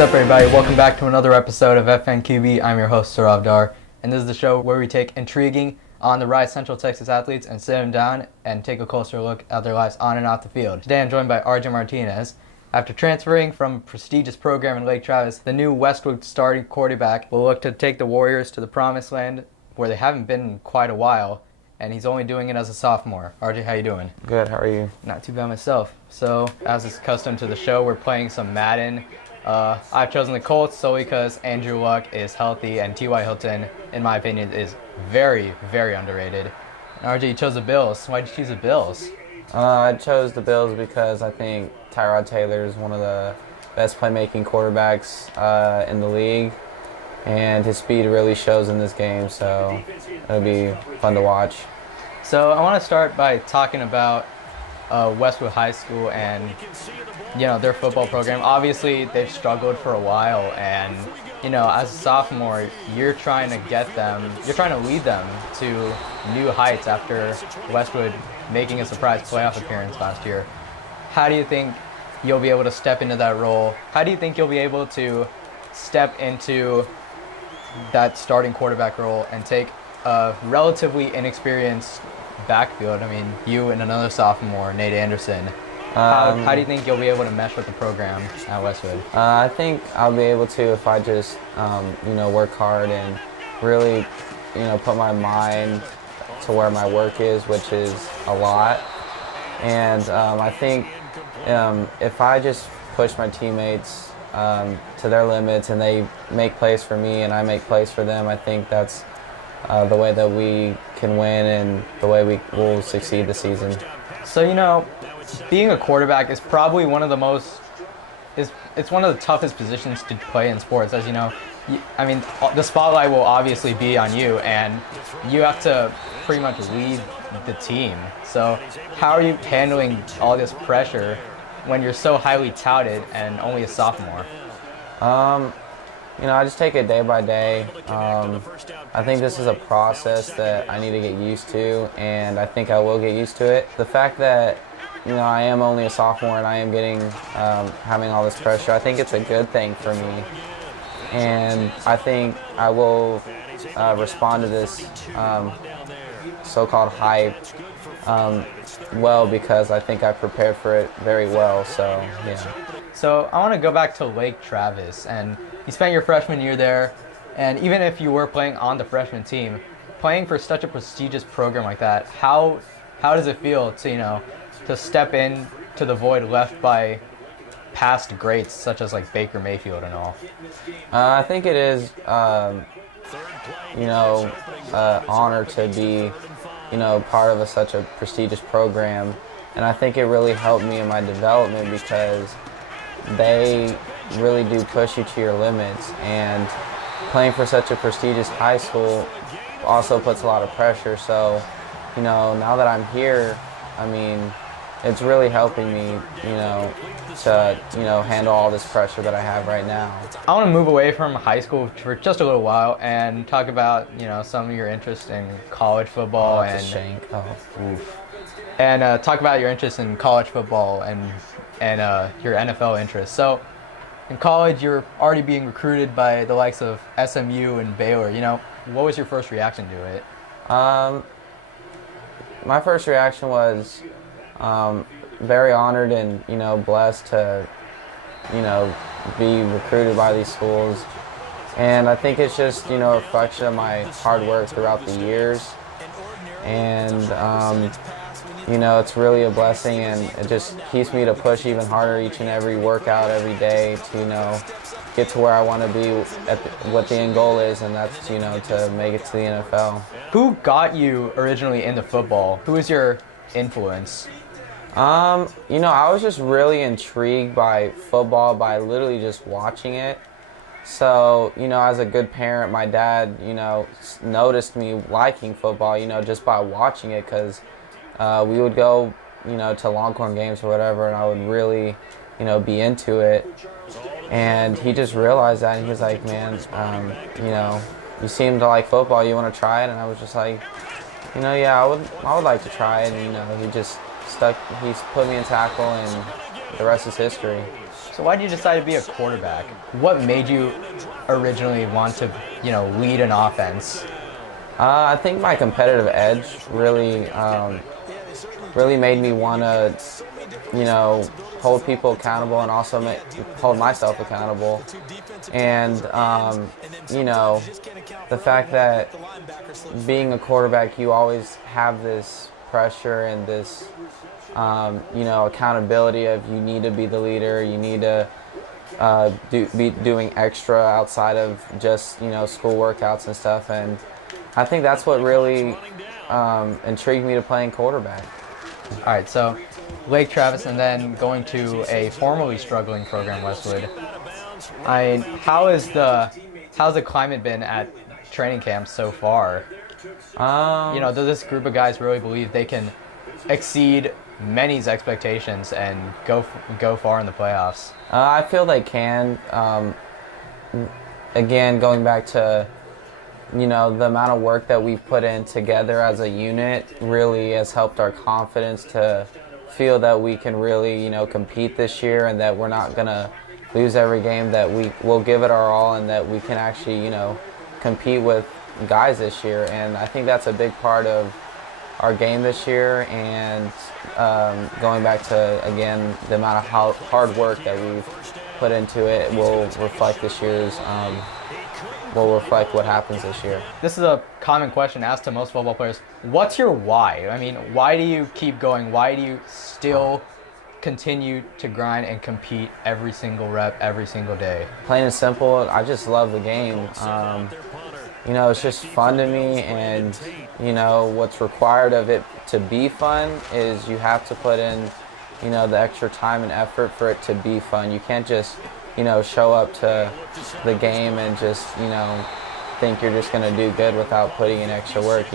What's up, everybody? Welcome back to another episode of FNQB. I'm your host, Sarav Dar, and this is the show where we take intriguing on the rise Central Texas athletes and sit them down and take a closer look at their lives on and off the field. Today I'm joined by RJ Martinez. After transferring from a prestigious program in Lake Travis, the new Westwood starting quarterback will look to take the Warriors to the promised land where they haven't been in quite a while, and he's only doing it as a sophomore. RJ, how you doing? Good, how are you? Not too bad myself. So, as is custom to the show, we're playing some Madden. I've chosen the Colts solely because Andrew Luck is healthy and T.Y. Hilton, in my opinion, is very, very underrated. And RJ, you chose the Bills. Why did you choose the Bills? I chose the Bills because I think Tyrod Taylor is one of the best playmaking quarterbacks in the league, and his speed really shows in this game, so it'll be fun to watch. So I want to start by talking about Westwood High School and their football program. Obviously, they've struggled for a while, and as a sophomore, you're trying to lead them to new heights after Westwood making a surprise playoff appearance last year. How do you think you'll be able to step into that role? How do you think you'll be able to step into that starting quarterback role and take a relatively inexperienced backfield? I mean, you and another sophomore, Nate Anderson. How do you think you'll be able to mesh with the program at Westwood? I think I'll be able to if I just, work hard and really, put my mind to where my work is, which is a lot. And I think if I just push my teammates to their limits and they make plays for me and I make plays for them, I think that's the way that we can win and the way we will succeed this season. So, being a quarterback is probably one of the it's one of the toughest positions to play in sports. As you know, the spotlight will obviously be on you, and you have to pretty much lead the team. So how are you handling all this pressure when you're so highly touted and only a sophomore? I just take it day by day. I think this is a process that I need to get used to, and I think I will get used to it. The fact that I am only a sophomore and I am having all this pressure, I think it's a good thing for me. And I think I will respond to this so-called hype well, because I think I prepared for it very well. So, yeah. So I want to go back to Lake Travis, and you spent your freshman year there, and even if you were playing on the freshman team, playing for such a prestigious program like that, how does it feel to step in to the void left by past greats such as like Baker Mayfield and all? I think it is, honor to be, part of such a prestigious program, and I think it really helped me in my development because they really do push you to your limits, and playing for such a prestigious high school also puts a lot of pressure. So, now that I'm here, it's really helping me, to, handle all this pressure that I have right now. I want to move away from high school for just a little while and talk about, some of your interest in college football and talk about your interest in college football and your NFL interest. So, in college, you're already being recruited by the likes of SMU and Baylor. What was your first reaction to it? My first reaction was very honored and blessed to be recruited by these schools, and I think it's just a reflection of my hard work throughout the years, and it's really a blessing, and it just keeps me to push even harder each and every workout every day to get to where I want to be what the end goal is, and that's to make it to the NFL. Who got you originally into football? Who was your influence? I was just really intrigued by football by literally just watching it. So, as a good parent, my dad, noticed me liking football, just by watching it, because we would go, to Longhorn games or whatever, and I would really, be into it. And he just realized that, and he was like, man, you seem to like football, you want to try it? And I was just like, yeah, I would like to try it. And, he's put me in tackle, and the rest is history. So why did you decide to be a quarterback? What made you originally want to, lead an offense? I think my competitive edge really made me want to, hold people accountable and also hold myself accountable. And, the fact that being a quarterback, you always have this pressure and this, accountability of you need to be the leader, you need to be doing extra outside of just, school workouts and stuff. And I think that's what really intrigued me to playing quarterback. All right, so Lake Travis and then going to a formerly struggling program, Westwood. How's the climate been at training camps so far? Does this group of guys really believe they can exceed many's expectations and go far in the playoffs? I feel they can. Again, going back to the amount of work that we've put in together as a unit really has helped our confidence to feel that we can really, compete this year and that we're not going to lose every game, that we will give it our all and that we can actually, compete with guys this year. And I think that's a big part of our game this year. And going back to, again, the amount of hard work that we've put into it will reflect this year's will reflect what happens this year. This is a common question asked to most football players. What's your why? I mean, why do you keep going? Why do you still continue to grind and compete every single rep, every single day? Plain and simple, I just love the game. It's just fun to me, and, what's required of it to be fun is you have to put in, the extra time and effort for it to be fun. You can't just show up to the game and just, think you're just going to do good without putting in extra work,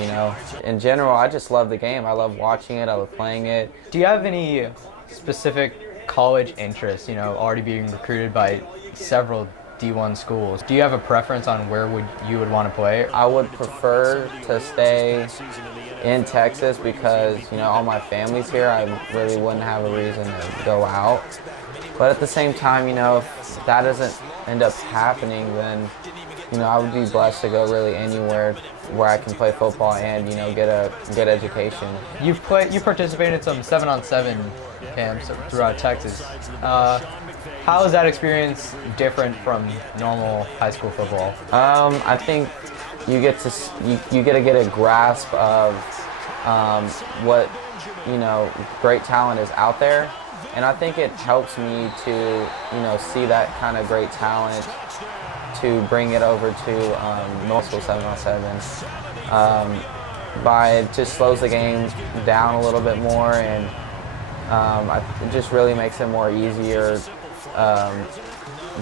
In general, I just love the game. I love watching it. I love playing it. Do you have any specific college interests, already being recruited by several D1 schools? Do you have a preference on where you would want to play? I would prefer to stay in Texas because, all my family's here. I really wouldn't have a reason to go out. But at the same time, if that doesn't end up happening, then, I would be blessed to go really anywhere where I can play football and, get a good education. You participated in some 7-on-7 camps throughout Texas. How is that experience different from normal high school football? I think you get to get a grasp of what great talent is out there. And I think it helps me to, see that kind of great talent to bring it over to North School 7-on-7. It just slows the game down a little bit more, and it just really makes it more easier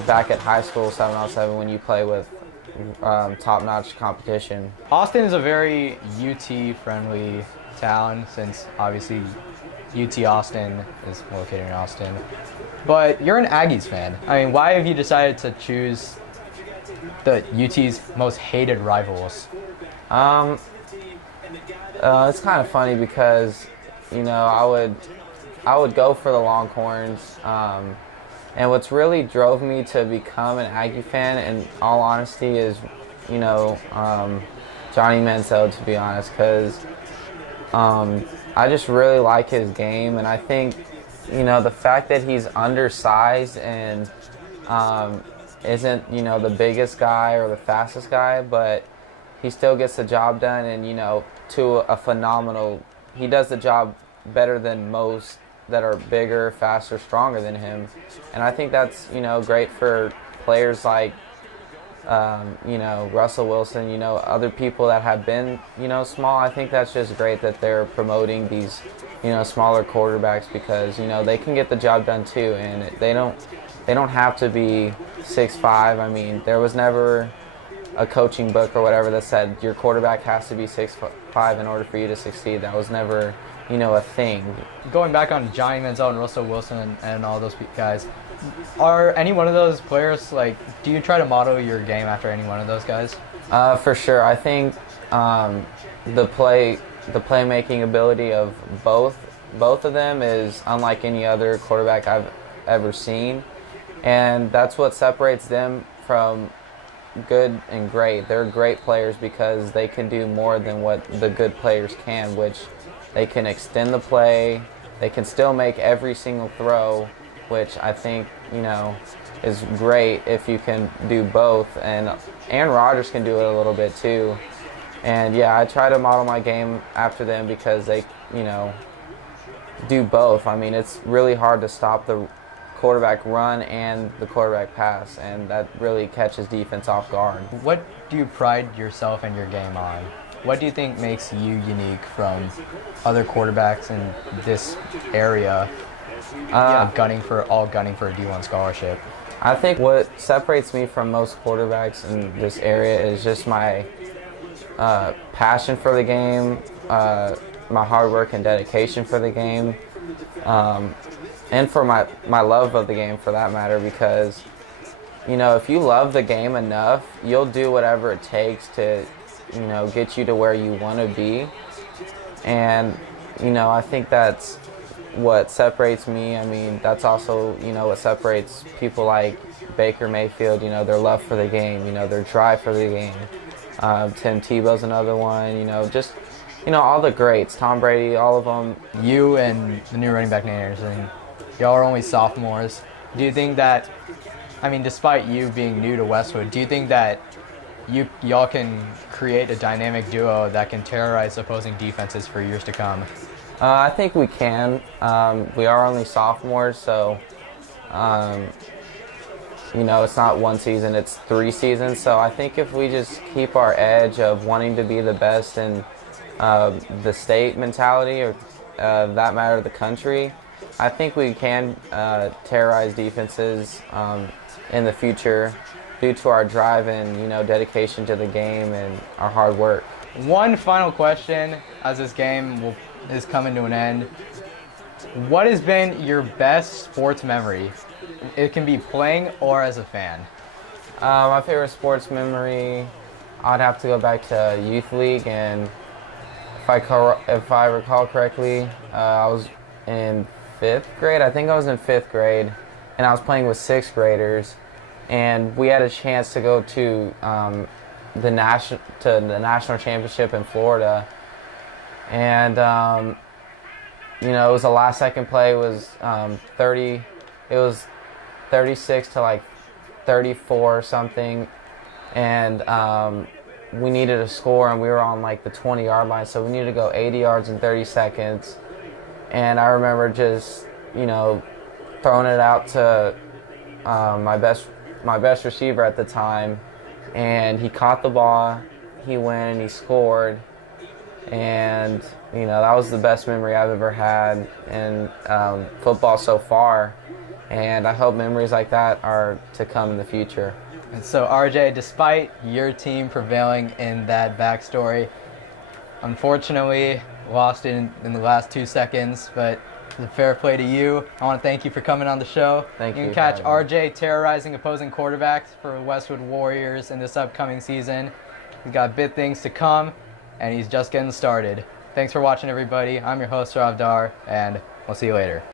back at high school 7-on-7 when you play with top-notch competition. Austin is a very UT-friendly town since obviously UT Austin is located in Austin. But you're an Aggies fan. I mean, why have you decided to choose the UT's most hated rivals? It's kind of funny because, I would go for the Longhorns. And what's really drove me to become an Aggie fan, in all honesty, is, Johnny Manziel, to be honest, because I just really like his game, and I think, the fact that he's undersized and isn't, the biggest guy or the fastest guy, but he still gets the job done, and, to a phenomenal, he does the job better than most that are bigger, faster, stronger than him. And I think that's, great for players like, Russell Wilson, other people that have been, small. I think that's just great that they're promoting these, smaller quarterbacks because, they can get the job done too, and they don't have to be 6'5". I mean, there was never a coaching book or whatever that said your quarterback has to be 6'5" in order for you to succeed. That was never, a thing. Going back on Johnny Manziel and Russell Wilson and all those guys, are any one of those players, do you try to model your game after any one of those guys? For sure. I think the playmaking ability of both of them is unlike any other quarterback I've ever seen. And that's what separates them from good and great. They're great players because they can do more than what the good players can, which they can extend the play. They can still make every single throw, which I think, is great if you can do both. And Aaron Rodgers can do it a little bit too. And yeah, I try to model my game after them because they, do both. I mean, it's really hard to stop the quarterback run and the quarterback pass, and that really catches defense off guard. What do you pride yourself and your game on? What do you think makes you unique from other quarterbacks in this area, gunning for a D1 scholarship? I think what separates me from most quarterbacks in this area is just my passion for the game, my hard work and dedication for the game, and for my love of the game for that matter, because if you love the game enough, you'll do whatever it takes to get you to where you want to be. And I think that's what separates me. I mean, that's also what separates people like Baker Mayfield, their love for the game, their drive for the game. Tim Tebow's another one, just all the greats, Tom Brady, all of them. You and the new running back Nate Anderson, y'all are only sophomores. Do you think that, despite you being new to Westwood, do you think that y'all can create a dynamic duo that can terrorize opposing defenses for years to come? I think we can. We are only sophomores, so it's not one season, it's 3 seasons. So I think if we just keep our edge of wanting to be the best in the state mentality, or that matter the country, I think we can terrorize defenses in the future due to our drive and dedication to the game and our hard work. One final question as this game is coming to an end. What has been your best sports memory? It can be playing or as a fan. My favorite sports memory, I'd have to go back to youth league, and if I recall correctly, I was in 5th grade. I think I was in 5th grade, and I was playing with 6th graders, and we had a chance to go to the national championship in Florida, and it was the last second play. It was 36 to like 34 or something, and we needed a score, and we were on like the 20-yard line, so we needed to go 80 yards in 30 seconds. And I remember just throwing it out to my best receiver at the time, and he caught the ball, he went and he scored, and that was the best memory I've ever had in football so far, and I hope memories like that are to come in the future. And so RJ, despite your team prevailing in that backstory, unfortunately lost in the last 2 seconds, but it's a fair play to you. I want to thank you for coming on the show. Thank you. You can catch RJ terrorizing opposing quarterbacks for Westwood Warriors in this upcoming season. He's got big things to come, and he's just getting started. Thanks for watching, everybody. I'm your host, Ravdar, and we'll see you later.